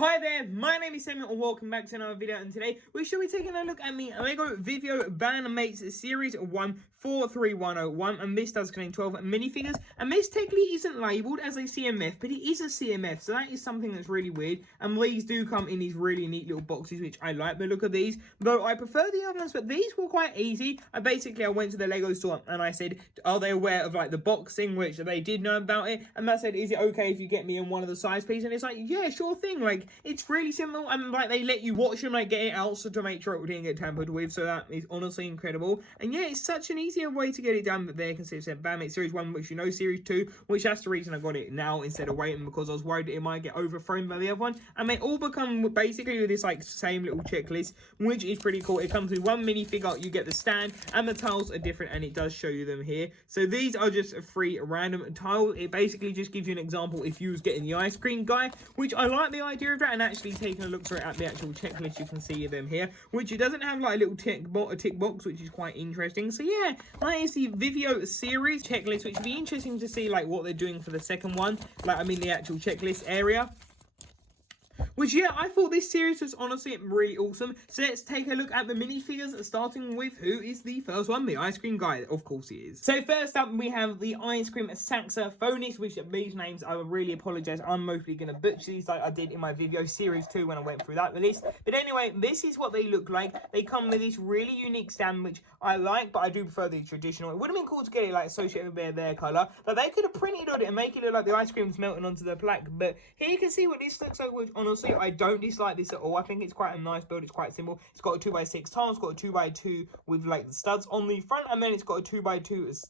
Hi there, my name is Samuel and welcome back to another video, and today we shall be taking a look at the Lego VIDYO Bandmates Series 143101, and this does contain 12 minifigures, and this technically isn't labelled as a CMF, but it is a CMF, so that is something that's really weird, and these do come in these really neat little boxes, which I like the look of these, though I prefer the other ones, but these were quite easy. I went to the Lego store and I said, are they aware of like the boxing, which they did know about it, and I said, is it okay if you get me in one of the size pieces, and it's like, yeah, sure thing, like, it's really simple, and like they let you watch them like get it out so to make sure it didn't get tampered with, so that is honestly incredible. And yeah, it's such an easier way to get it done. But there you can see it's Bandmates Series 1, which you know, Series 2, which that's the reason I got it now instead of waiting, because I was worried that it might get overthrown by the other one. And they all become basically with this like same little checklist, which is pretty cool. It comes with one minifigure, you get the stand, and the tiles are different, and it does show you them here. So these are just a free random tile. It basically just gives you an example if you was getting the ice cream guy, which I like the idea of that, and actually taking a look through at the actual checklist, you can see them here, which it doesn't have like a little tick box, which is quite interesting. So yeah, that is the VIDYO series checklist, which would be interesting to see like what they're doing for the second one, like I mean the actual checklist area. Which, yeah, I thought this series was honestly really awesome. So let's take a look at the minifigures, starting with who is the first one, the ice cream guy. Of course he is. So first up, we have the ice cream saxophonist, which these names, I really apologise. I'm mostly going to butcher these like I did in my VIDYO Series 2 when I went through that list. But anyway, this is what they look like. They come with this really unique stand, which I like, but I do prefer the traditional. It would have been cool to get it like associated with their colour. But they could have printed on it and make it look like the ice cream's melting onto the plaque. But here you can see what this looks like, which honestly, I don't dislike this at all. I think it's quite a nice build. It's quite simple. It's got a 2x6 tile. It's got a 2x2 with like the studs on the front, and then it's got a 2x2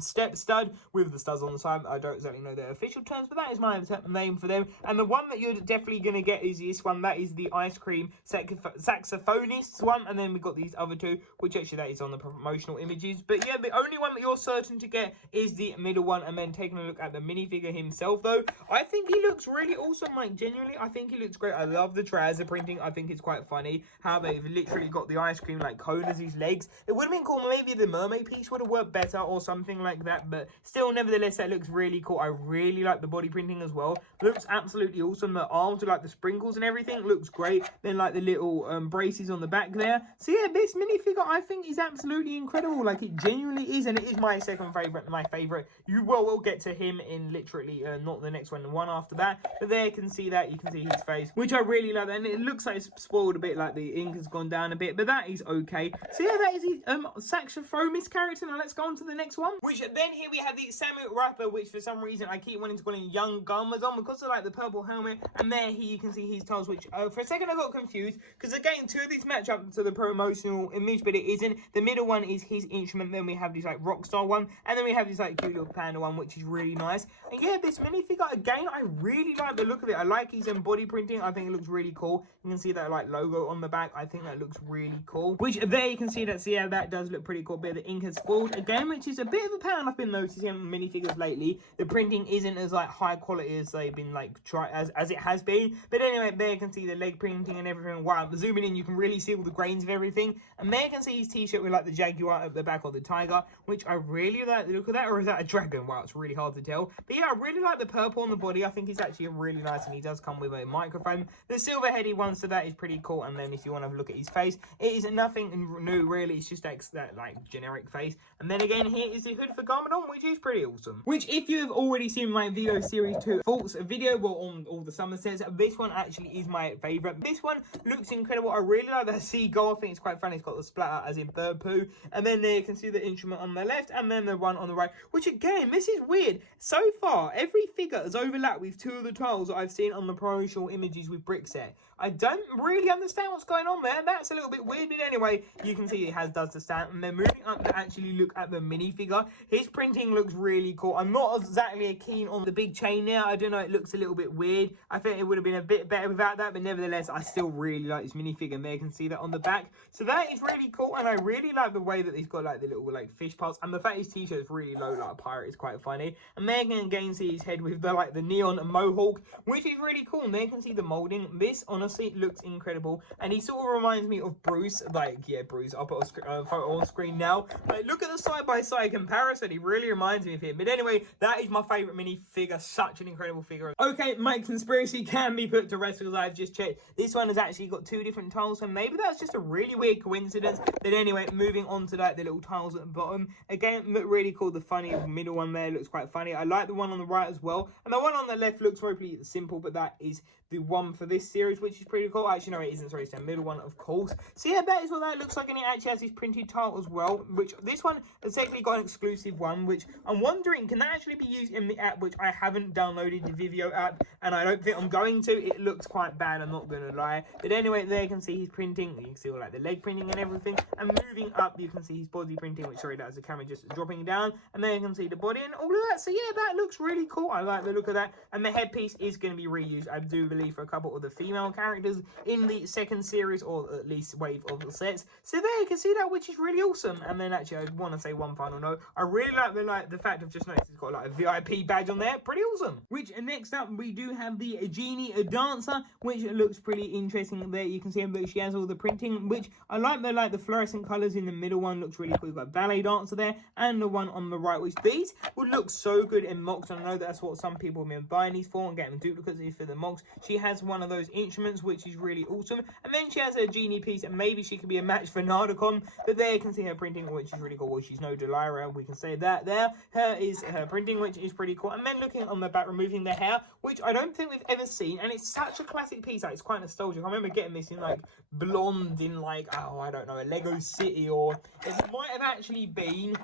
step stud with the studs on the side. I don't exactly know their official terms, but that is my name for them. And the one that you're definitely going to get is this one. That is the ice cream saxophonist one. And then we've got these other two, which actually that is on the promotional images. But yeah, the only one that you're certain to get is the middle one. And then taking a look at the minifigure himself, though, I think he looks really awesome. Like, genuinely, I think he looks great. I love the trouser printing. I think it's quite funny how they've literally got the ice cream like cone as his legs. It would have been cool. Maybe the mermaid piece would have worked better or something like that, but still, nevertheless, that looks really cool. I really like the body printing as well. Looks absolutely awesome. The arms with like the sprinkles and everything looks great. Then like the little braces on the back there. So yeah, this minifigure I think is absolutely incredible. Like, it genuinely is, and it is my second favorite. My favorite. You will get to him in literally not the next one, the one after that. But there you can see that. You can see his face, which I really like, and it looks like it's spoiled a bit, like the ink has gone down a bit, but that is okay. So yeah, that is the saxophonist character. Now let's go on to the next one. Which then here we have the Samuel Rapper, which for some reason I keep wanting to call him Young Garmadon because of like the purple helmet. And there you can see his tiles, which for a second I got confused because again, two of these match up to the promotional image, but it isn't. The middle one is his instrument. Then we have this like rock star one, and then we have this like cute little panda one, which is really nice. And yeah, this minifigure again, I really like the look of it. I like his body printing. I think it looks really cool. You can see that like logo on the back. I think that looks really cool. Which there you can see that. So yeah, that does look pretty cool. Bit of the ink has spoiled again, which is a bit of a pattern I've been noticing in minifigures lately. The printing isn't as like high quality as they've been like as it has been. But anyway, there you can see the leg printing and everything. Wow, zooming in, you can really see all the grains of everything. And there you can see his t-shirt with like the jaguar at the back, or the tiger, which I really like the look of that. Or is that a dragon? Wow, it's really hard to tell. But yeah, I really like the purple on the body. I think it's actually really nice, and he does come with a microphone. The silver heady one, so that is pretty cool. And then if you want to have a look at his face, it is nothing new really. It's just that like generic face. And then again, here is the hood for Garmadon, which is pretty awesome. Which, if you have already seen my VIDYO Series 2 thoughts video, well, on all the summer sets, this one actually is my favourite. This one looks incredible. I really like that seagull. I think it's quite funny. It's got the splatter as in bird poo. And then there you can see the instrument on the left, and then the one on the right. Which again, this is weird. So far, every figure has overlapped with two of the tiles that I've seen on the promotional images with Brickset. I don't really understand what's going on there. That's a little bit weird, but anyway, you can see it does the stand. And then moving up to actually look at the minifigure, his printing looks really cool. I'm not exactly keen on the big chain there. I don't know, it looks a little bit weird. I think it would have been a bit better without that, but nevertheless, I still really like this minifigure, and there you can see that on the back. So that is really cool, and I really like the way that he's got like the little like fish parts, and the fact his t-shirt is really low like a pirate is quite funny. And there you can again see his head with the like the neon mohawk, which is really cool. And there you can see the molding. This honestly looks incredible, and he sort of reminds me of Bruce. Like, yeah, Bruce. I'll put a photo on screen now. Like, look at the side-by-side comparison comparison. He really reminds me of him. But anyway, that is my favourite minifigure. Such an incredible figure. Okay, my conspiracy can be put to rest because I've just checked. This one has actually got 2 different tiles, so maybe that's just a really weird coincidence. But anyway, moving on to that, the little tiles at the bottom. Again, look really cool. The funny middle one there looks quite funny. I like the one on the right as well. And the one on the left looks pretty simple, but that is the one for this series, which is pretty cool. Actually, no, it isn't. Sorry, it's the middle one, of course. So yeah, that is what that looks like, and it actually has this printed tile as well, which this one has actually got an exclusive one, which I'm wondering, can that actually be used in the app, which I haven't downloaded the VIDYO app, and I don't think I'm going to. It looks quite bad, I'm not going to lie. But anyway, there you can see his printing. You can see all like the leg printing and everything. And moving up, you can see his body printing, which, sorry, that is the camera just dropping down. And then you can see the body and all of that. So yeah, that looks really cool. I like the look of that. And the headpiece is going to be reused, I do believe, for a couple of the female characters in the second series, or at least wave of the sets. So there you can see that, which is really awesome. And then actually, I want to say one final note. I really like the fact of just noticed it's got like a VIP badge on there. Pretty awesome. Which next up, we do have the Genie Dancer, which looks pretty interesting. There you can see that she has all the printing, which I like the fluorescent colors in the middle one. Looks really cool. You've got ballet dancer there, and the one on the right, which these would look so good in mocks. And I know that's what some people have been buying these for and getting duplicates for the mocks. She has one of those instruments, which is really awesome. And then she has a genie piece, and maybe she could be a match for Nardicon. But there you can see her printing, which is really cool. Well, she's no Delilah, we can say that there. Her is her printing, which is pretty cool. And then looking on the back, removing the hair, which I don't think we've ever seen, and it's such a classic piece. Like, it's quite nostalgic. I remember getting this in like blonde in like, oh, I don't know, a Lego City, or it might have actually been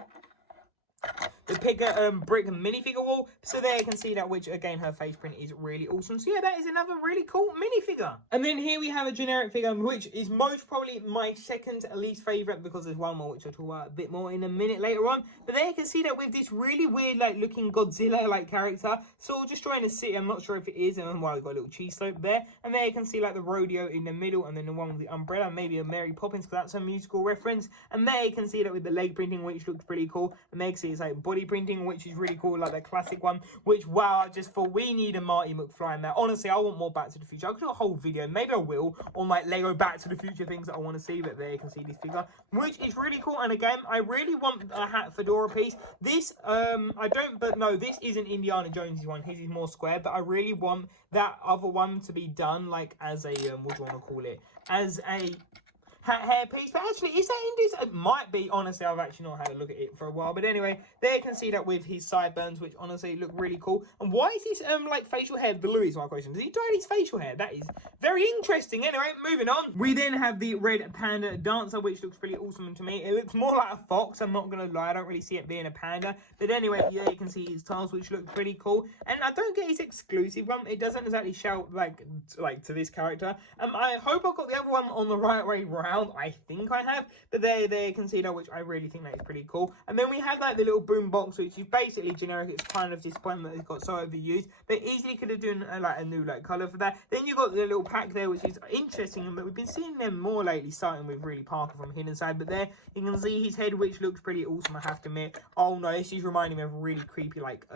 the Picker brick minifigure wall. So there you can see that, which again, her face print is really awesome. So yeah, that is another really cool minifigure. And then here we have a generic figure, which is most probably my second least favorite, because there's one more which I'll talk about a bit more in a minute later on. But there you can see that with this really weird like looking Godzilla like character, sort of destroying a city. I'm not sure if it is, and well, we've got a little cheese slope there. And there you can see like the rodeo in the middle, and then the one with the umbrella, maybe a Mary Poppins, because that's a musical reference. And there you can see that with the leg printing, which looks pretty cool. And there you can see it's like body printing, which is really cool, like the classic one, which, wow, I just thought we need a Marty McFly in there. Honestly, I want more Back to the Future. I could do a whole video, maybe I will, on like Lego Back to the Future things that I want to see. But there you can see this figure, which is really cool. And again, I really want a hat fedora piece. This I don't, but no, this isn't Indiana Jones' one. His is more square, but I really want that other one to be done like as a what do you want to call it, as a hair piece. But actually, is that in this? It might be. Honestly, I've actually not had a look at it for a while. But anyway, there you can see that with his sideburns, which honestly look really cool. And why is his like facial hair blue is my question. Does he dye his facial hair? That is very interesting. Anyway, moving on. We then have the red panda dancer, which looks pretty awesome to me. It looks more like a fox, I'm not gonna lie. I don't really see it being a panda. But anyway, yeah, you can see his tiles, which look pretty cool. And I don't get his exclusive one. It doesn't exactly shout like to this character. I hope I've got the other one on the right way round. I think I have, but there you can see that, which I really think that is pretty cool. And then we have like the little boom box, which is basically generic. It's kind of disappointing that it's got so overused. They easily could have done like a new like color for that. Then you got the little pack there, which is interesting, but we've been seeing them more lately, starting with really Parker from Hidden Side. But there you can see his head, which looks pretty awesome, I have to admit. Oh no, this is reminding me of a really creepy like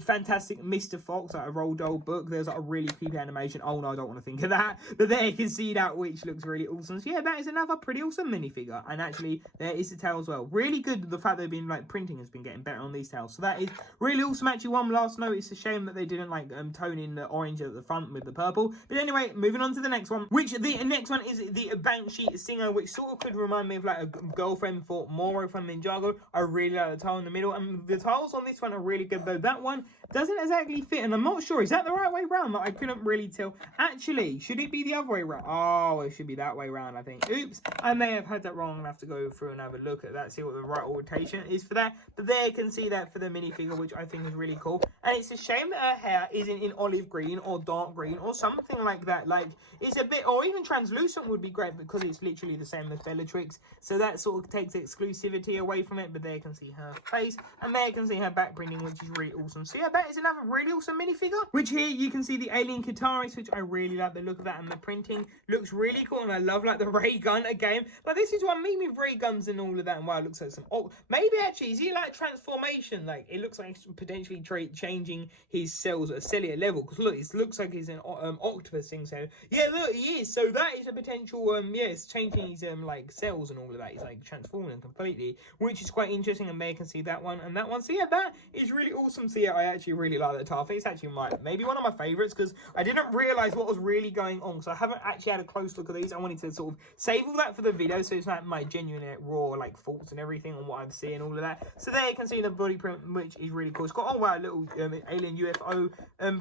Fantastic Mr. Fox, like a Roald Dahl book. There's like a really creepy animation. Oh no, I don't want to think of that. But there you can see that, which looks really awesome. So yeah, that is another pretty awesome minifigure. And actually, there is the tail as well. Really good. The fact they've been like printing has been getting better on these tails. So that is really awesome. Actually, one last note. It's a shame that they didn't like tone in the orange at the front with the purple. But anyway, moving on to the next one. Which the next one is the Banshee Singer, which sort of could remind me of like a girlfriend for Moro from Ninjago. I really like the tile in the middle. And the tiles on this one are really good, though that one doesn't exactly fit, and I'm not sure, is that the right way round? I couldn't really tell. Actually, should it be the other way round? Oh, it should be that way round, I think. Oops, I may have had that wrong. I'll have to go through and have a look at that, see what the right orientation is for that. But there you can see that for the minifigure, which I think is really cool. And it's a shame that her hair isn't in olive green or dark green or something like that. Like, it's a bit, or even translucent would be great, because it's literally the same as Bellatrix. So that sort of takes exclusivity away from it. But there you can see her face, and there you can see her back printing, which is really awesome. So yeah, that is another really awesome minifigure. Which here you can see the alien Guitarist, which I really like the look of that, and the printing looks really cool. And I love like the ray gun again. Like, this is what I mean with ray guns and all of that. And wow, it looks like some, oh, maybe actually is he like transformation? Like, it looks like potentially changing changing his cells at a cellular level. Because look, it looks like he's an octopus thing. So yeah, look, he is. So that is a potential. Yeah, it's changing his like cells and all of that. He's like transforming them completely, which is quite interesting. And May can see that one and that one. So yeah, that is really awesome. So yeah, I actually really like that tile. I think it's actually maybe one of my favorites because I didn't realize what was really going on. So I haven't actually had a close look at these. I wanted to sort of save all that for the video, so it's like my genuine raw like thoughts and everything on what I'm seeing, all of that. So there you can see the body print, which is really cool. It's got a little alien UFO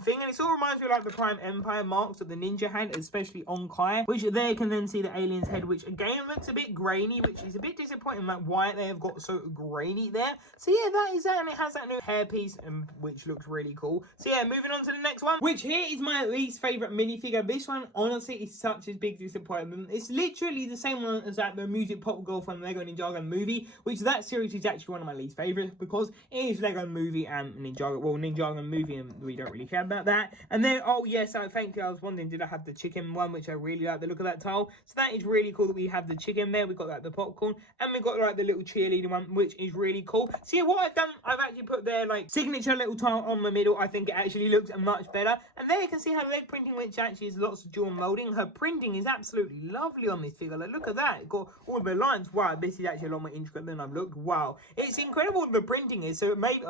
thing, and it sort of reminds me of like the Prime Empire marks that the ninja had, especially on Kai, which there you can then see the alien's head, which again looks a bit grainy, which is a bit disappointing, like why they have got so grainy there. So yeah, that is that, and it has that new hairpiece, which looks really cool. So yeah, moving on to the next one, which here is my least favorite minifigure. This one honestly is such a big disappointment. It's literally the same one as that the music pop girl from Lego Ninjago movie, which that series is actually one of my least favorites because it is Lego movie and Ninjago. Well, Ninjago movie, and we don't really care about that. And then, oh yes, thank you. I was wondering, did I have the chicken one, which I really like the look of that tile. So that is really cool that we have the chicken there. We got like the popcorn, and we got like the little cheerleader one, which is really cool. So yeah, what I've done, I've actually put their like signature little tile on the middle. I think it actually looks much better. And there you can see her leg printing, which actually is lots of jewel molding. Her printing is absolutely lovely on this figure. Like, look at that. It got all the lines. Wow, this is actually a lot more intricate than I've looked. Wow, it's incredible what the printing is. So it made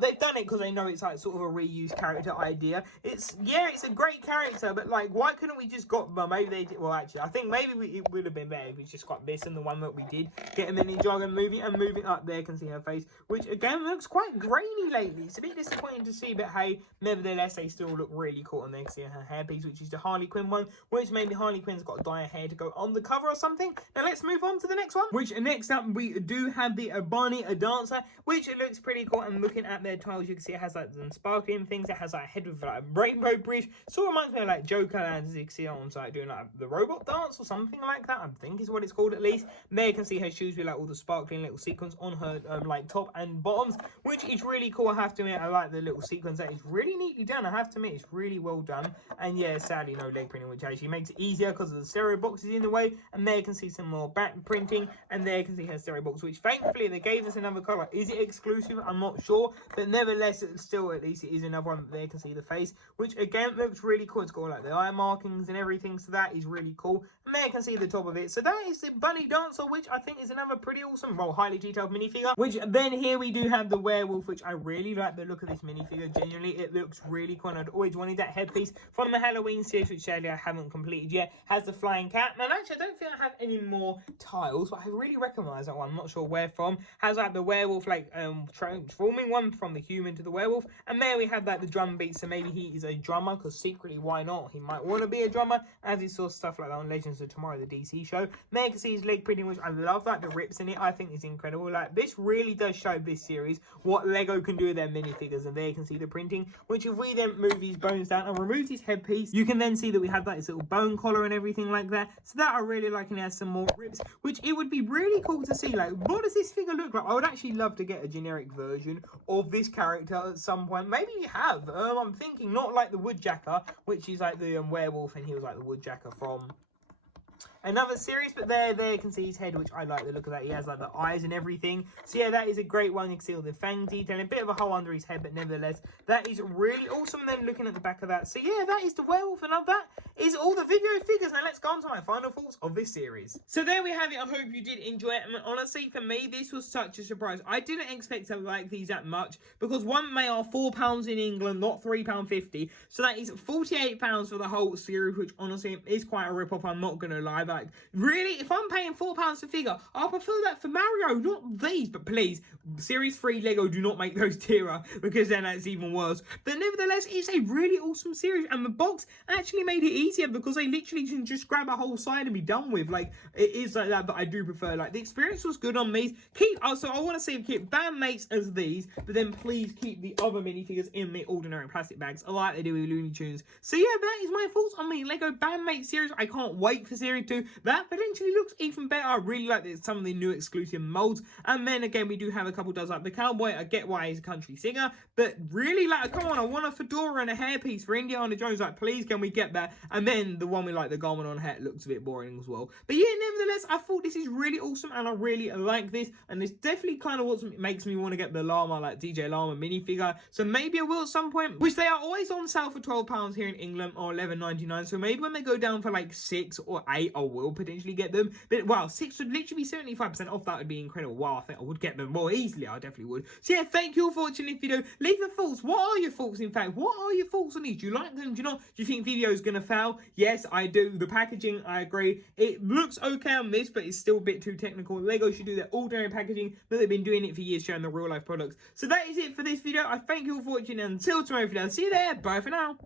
they've done it because they know it's like sort of a reused character idea. It's a great character, but like, why couldn't we just got, well, maybe they did, well, actually, I think maybe it would have been better if we just got this and the one that we did get in the Ninjago movie. And moving up there, can see her face, which again looks quite grainy lately. It's a bit disappointing to see, but hey, nevertheless, they still look really cool. And then see her hairpiece, which is the Harley Quinn one, which maybe Harley Quinn's got to dye her hair to go on the cover or something. Now let's move on to the next one, which next up we do have the Bunny Dancer, which it looks pretty cool. And looking at their tiles, you can see it has like some sparkling things. It has like a head with like a rainbow bridge. Sort of reminds me of like Joker, as you can see on site doing like the robot dance or something like that, I think is what it's called at least. And there you can see her shoes with like all the sparkling little sequins on her like top and bottoms, which is really cool. I have to admit, I like the little sequins. That is really neatly done. I have to admit, it's really well done. And yeah, sadly no leg printing, which actually makes it easier because of the stereo box is in the way. And there you can see some more back printing, and there you can see her stereo box, which thankfully they gave us another color. Is it exclusive? I'm not sure, but nevertheless, it's still, at least it is another one. There you can see the face, which again looks really cool. It's got like the eye markings and everything, so that is really cool. And there you can see the top of it. So that is the Bunny Dancer, which I think is another pretty awesome, well, highly detailed minifigure. Which then here we do have the Werewolf, which I really like the look of this minifigure. Genuinely, it looks really cool. I'd always wanted that headpiece from the Halloween series, which sadly I haven't completed yet. Has the flying cat. And actually, I don't think I have any more tiles, but I really recognise that one. I'm not sure where from. Has like the werewolf like transforming one from the human to the werewolf. And there we have like the drum beat. So maybe he is a drummer, because secretly, why not? He might want to be a drummer, as he saw stuff like that on Legends of Tomorrow, the DC show. There you can see his leg printing, which I love, like the rips in it. I think is incredible. Like, this really does show this series what Lego can do with their minifigures. And there you can see the printing, which if we then move these bones down and remove his headpiece, you can then see that we have like this little bone collar and everything like that. So that I really like, and it has some more rips, which it would be really cool to see. Like, what does this figure look like? I would actually love to get a generic version of this character at some point. Maybe you have. I'm thinking not like the Woodjacker, which is like the werewolf, and he was like the Woodjacker from another series, but there you can see his head, which I like the look of that. He has like the eyes and everything. So yeah, that is a great one. You can see all the fang detail and a bit of a hole under his head, but nevertheless, that is really awesome. Then looking at the back of that, so yeah, that is the werewolf, and that is all the video figures. Now let's go on to my final thoughts of this series. So there we have it. I hope you did enjoy it. And honestly, for me, this was such a surprise. I didn't expect to like these that much, because one, they are £4 in England, not £3.50. So that is £48 for the whole series, which honestly is quite a rip-off. I'm not gonna lie. Like, really, if I'm paying £4 a figure, I'll prefer that for Mario, not these. But please, Series 3 Lego, do not make those dearer, because then that's even worse. But nevertheless, it's a really awesome series, and the box actually made it easier, because they literally can just grab a whole side and be done with. Like, it is like that, but I do prefer, like, the experience was good on these. So I want to say keep Bandmates as these, but then please keep the other minifigures in the ordinary plastic bags, like they do with Looney Tunes. So yeah, that is my thoughts on the Lego Bandmates series. I can't wait for Series 2. That potentially looks even better. I really like some of the new exclusive molds. And then again, we do have a couple does like the cowboy. I get why he's a country singer, but really, like, come on, I want a fedora and a hairpiece for Indiana Jones. Like, please, can we get that? And then the one with like the garment on hat looks a bit boring as well. But yeah, nevertheless, nevertheless, I thought this is really awesome and I really like this, and it's definitely kind of what makes me want to get the Llama, like DJ Llama minifigure. So maybe I will at some point, which they are always on sale for £12 here in England or £11.99. So maybe when they go down for like 6 or 8, I will potentially get them. But wow, 6 would literally be 75% off. That would be incredible. Wow, I think I would get them more easily. I definitely would. So yeah, thank you for watching this video. Leave your thoughts. What are your thoughts, in fact? What are your thoughts on these? Do you like them? Do you not? Do you think VIDYO is going to fail? Yes, I do. The packaging, I agree. It looks okay on this, but it's still a bit too technical. Lego should do their ordinary packaging, but they've been doing it for years, showing the real life products. So that is it for this video. I thank you all for watching, and until tomorrow, see you there. Bye for now.